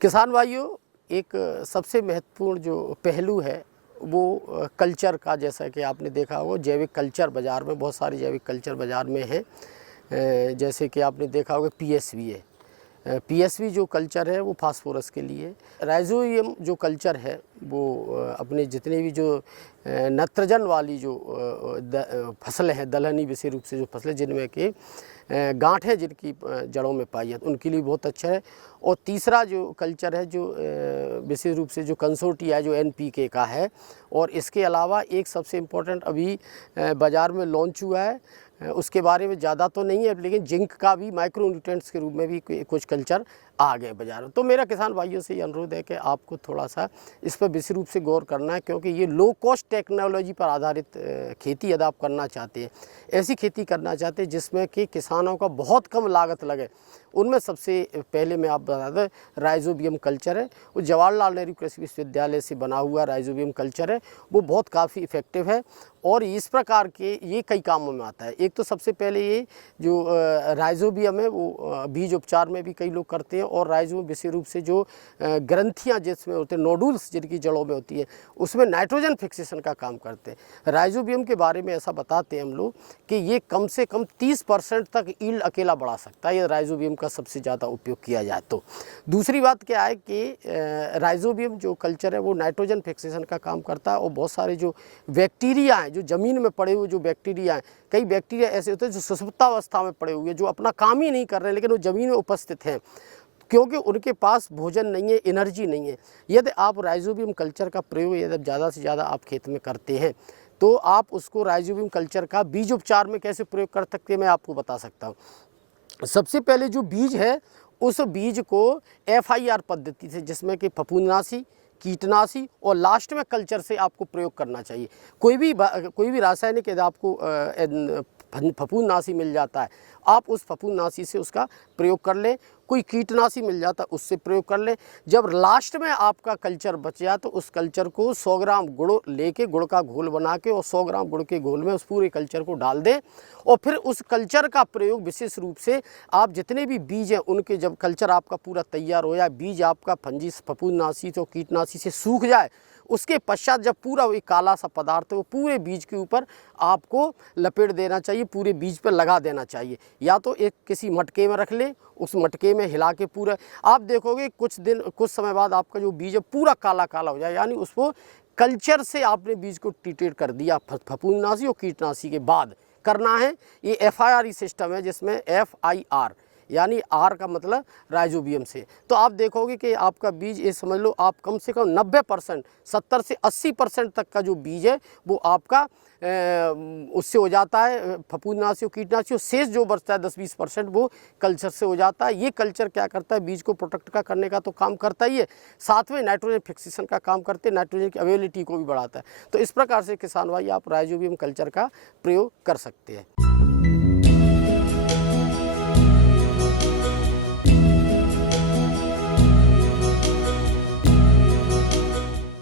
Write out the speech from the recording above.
किसान भाइयों, एक सबसे महत्वपूर्ण जो पहलू है वो कल्चर का, जैसा कि आपने देखा होगा जैविक कल्चर बाज़ार में बहुत सारे जैविक कल्चर बाज़ार में हैं। जैसे कि आपने देखा होगा पीएसवी है। पीएसवी जो कल्चर है वो फास्फोरस के लिए। राइजोबियम जो कल्चर है वो अपने जितने भी जो नत्रजन वाली जो फसलें हैं, दलहनी विशेष रूप से जो फसलें जिनमें कि गांठें जिनकी जड़ों में पाई जाती उनके लिए बहुत अच्छा है। और तीसरा जो कल्चर है जो विशेष रूप से जो कंसोर्टिया जो एनपीके का है। और इसके अलावा एक सबसे इम्पोर्टेंट अभी बाज़ार में लॉन्च हुआ है, उसके बारे में ज़्यादा तो नहीं है, लेकिन जिंक का भी माइक्रो न्यूट्रिएंट्स के रूप में भी कुछ कल्चर आ गए बाज़ार में। तो मेरा किसान भाइयों से ये अनुरोध है कि आपको थोड़ा सा इस पर विशेष रूप से गौर करना है, क्योंकि ये लो कॉस्ट टेक्नोलॉजी पर आधारित खेती यदि आप करना चाहते हैं, ऐसी खेती करना चाहते हैं जिसमें कि किसानों का बहुत कम लागत लगे, उनमें सबसे पहले मैं आप बता दें राइजोबियम कल्चर है। वो जवाहरलाल नेहरू कृषि विश्वविद्यालय से बना हुआ राइजोबियम कल्चर है, वो बहुत काफ़ी इफ़ेक्टिव है और इस प्रकार के ये कई कामों में आता है। एक तो सबसे पहले ये जो राइजोबियम है वो बीज उपचार में भी कई लोग करते हैं, और राइजो विशेष रूप से जो ग्रंथियाँ जिसमें होते हैं, नोडुल्स जिनकी जड़ों में होती है, उसमें नाइट्रोजन फिक्सेशन का काम करते हैं। राइजोबियम के बारे में ऐसा बताते हैं हम लोग कि ये कम से कम 30% तक ईल्ड अकेला बढ़ा सकता है, ये राइजोबियम का सबसे ज़्यादा उपयोग किया जाए तो। दूसरी बात क्या है कि राइजोबियम जो कल्चर है वो नाइट्रोजन फिक्सेशन का काम करता है, और बहुत सारे जो बैक्टीरिया हैं, जो ज़मीन में पड़े हुए जो बैक्टीरिया हैं, कई बैक्टीरिया ऐसे होते हैं जो सुषुप्तावस्था में पड़े हुए हैं, जो अपना काम ही नहीं कर रहे हैं लेकिन वो ज़मीन में उपस्थित हैं, क्योंकि उनके पास भोजन नहीं है, एनर्जी नहीं है। यदि आप राइजोबियम कल्चर का प्रयोग यदि ज़्यादा से ज़्यादा आप खेत में करते हैं तो आप उसको राइजोबियम कल्चर का बीज उपचार में कैसे प्रयोग कर सकते हैं, मैं आपको बता सकता हूँ। सबसे पहले जो बीज है उस बीज को FIR पद्धति से, जिसमें कि फफूंदनाशी, कीटनाशी और लास्ट में कल्चर से आपको प्रयोग करना चाहिए। कोई भी रासायनिक यदि आपको फफूंदनाशी मिल जाता है, आप उस फफूंदनाशी से उसका प्रयोग कर लें। कोई कीटनाशी मिल जाता है उससे प्रयोग कर लें। जब लास्ट में आपका कल्चर बच जाए तो उस कल्चर को 100 ग्राम गुड़ लेके, गुड़ का घोल बना के और 100 ग्राम गुड़ के घोल में उस पूरे कल्चर को डाल दें, और फिर उस कल्चर का प्रयोग विशेष रूप से आप जितने भी बीज हैं उनके, जब कल्चर आपका पूरा तैयार हो जाए, बीज आपका फफूंदनाशी तो कीटनाशी से सूख जाए, उसके पश्चात जब पूरा वही काला सा पदार्थ है वो पूरे बीज के ऊपर आपको लपेट देना चाहिए, पूरे बीज पर लगा देना चाहिए। या तो एक किसी मटके में रख लें, उस मटके में हिला के पूरा, आप देखोगे कुछ समय बाद आपका जो बीज है पूरा काला काला हो जाए, यानी उसको कल्चर से आपने बीज को ट्रीटेड कर दिया। फफूंदनाशी और कीटनाशी के बाद करना है। ये FIR सिस्टम है, जिसमें FIR यानी R का मतलब राइजोबियम से। तो आप देखोगे कि आपका बीज, ये समझ लो आप कम से कम 90%, 70 से 80% तक का जो बीज है वो आपका उससे हो जाता है, फफूंदनाशी और कीटनाशी, और शेष जो बचता है 10-20% वो कल्चर से हो जाता है। ये कल्चर क्या करता है, बीज को प्रोटेक्ट का करने का तो काम करता ही है, साथ में नाइट्रोजन फिक्सेशन का काम करते, नाइट्रोजन की अवेलेबिलिटी को भी बढ़ाता है। तो इस प्रकार से किसान भाई आप राइजोबियम कल्चर का प्रयोग कर सकते हैं।